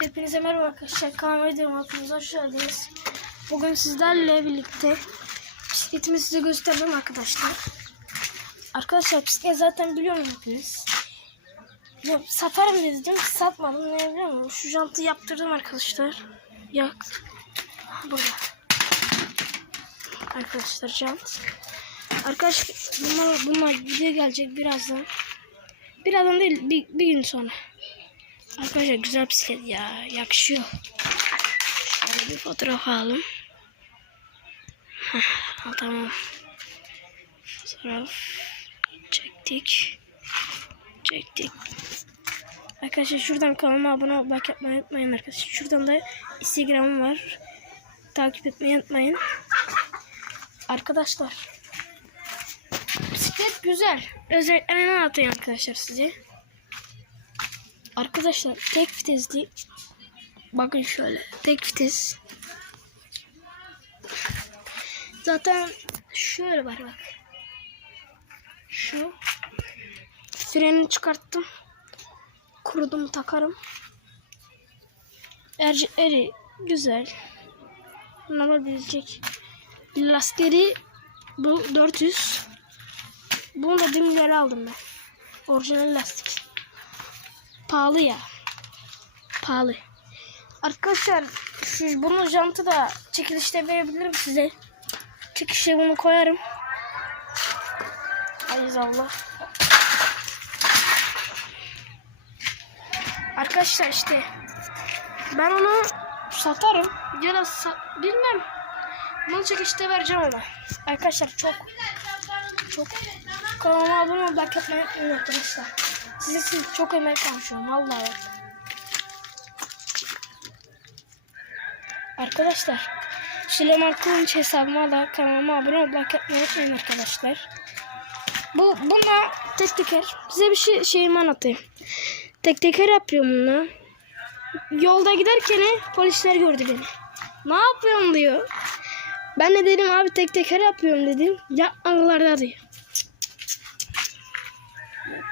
Hepinize merhaba arkadaşlar. Kanalıma videoma hepiniz hoş geldiniz. Bugün sizlerle birlikte bisikletimi size gösterdim arkadaşlar. Arkadaşlar bisiklet zaten biliyorum hepiniz. Ya, satarım dedim. Satmadım. Ne biliyor musun? Şu jantı yaptırdım arkadaşlar. Yak. Burada. Arkadaşlar jant. Arkadaşlar bunlar, bunlar video gelecek birazdan. Birazdan değil bir, bir gün sonra. Arkadaşlar güzel bisiklet ya. Yakışıyor. Şöyle bir fotoğraf alalım. Al, tamam. Fotoğraf çektik. Çektik. Arkadaşlar şuradan kanalıma abone olmayı yapmayı unutmayın arkadaşlar. Şuradan da Instagram'ım var. Takip etmeyi unutmayın. Arkadaşlar. Bisiklet güzel. Özelliklerini anlatayım arkadaşlar size. Arkadaşlar tek vitesli bakın şöyle tek vites. Zaten şöyle var bak. Şu. Frenini çıkarttım. Kurudum takarım. Ercekleri güzel. Normal bilecek lastikleri bu 400 bunu da dün aldım ben. Orijinal lastik pahalı ya. Pahalı. Arkadaşlar şu bunun jantı da çekilişte verebilirim size. Çekişe bunu koyarım. Aziz Allah. Arkadaşlar işte ben onu satarım ya da sa- bilmem. Bunu çekişte vereceğim ona. Arkadaşlar çok çok kanalıma abone olmayı unutmayın arkadaşlar. Size siz çok emek harcıyorum vallahi. Arkadaşlar Süleyman Kılınç hesabıma da kanalıma abone olmayı like yapmayı unutmayın arkadaşlar. Bu buna tek teker size bir şey şeyimi anlatayım. Tek teker yapıyorum bunu. Yolda giderken polisler gördü beni. Ne yapıyorsun diyor. Ben de dedim abi tek teker yapıyorum dedim. Yapmadılar da diyor.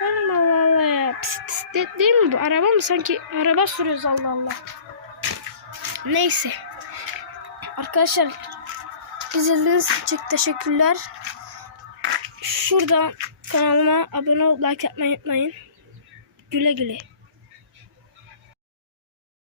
Oğlum Allah Allah ya. Bisiklet değil mi bu? Araba mı? Sanki araba sürüyoruz Allah Allah. Neyse. Arkadaşlar izlediğiniz için teşekkürler. Şuradan kanalıma abone ol, like yapmayı unutmayın. Güle güle.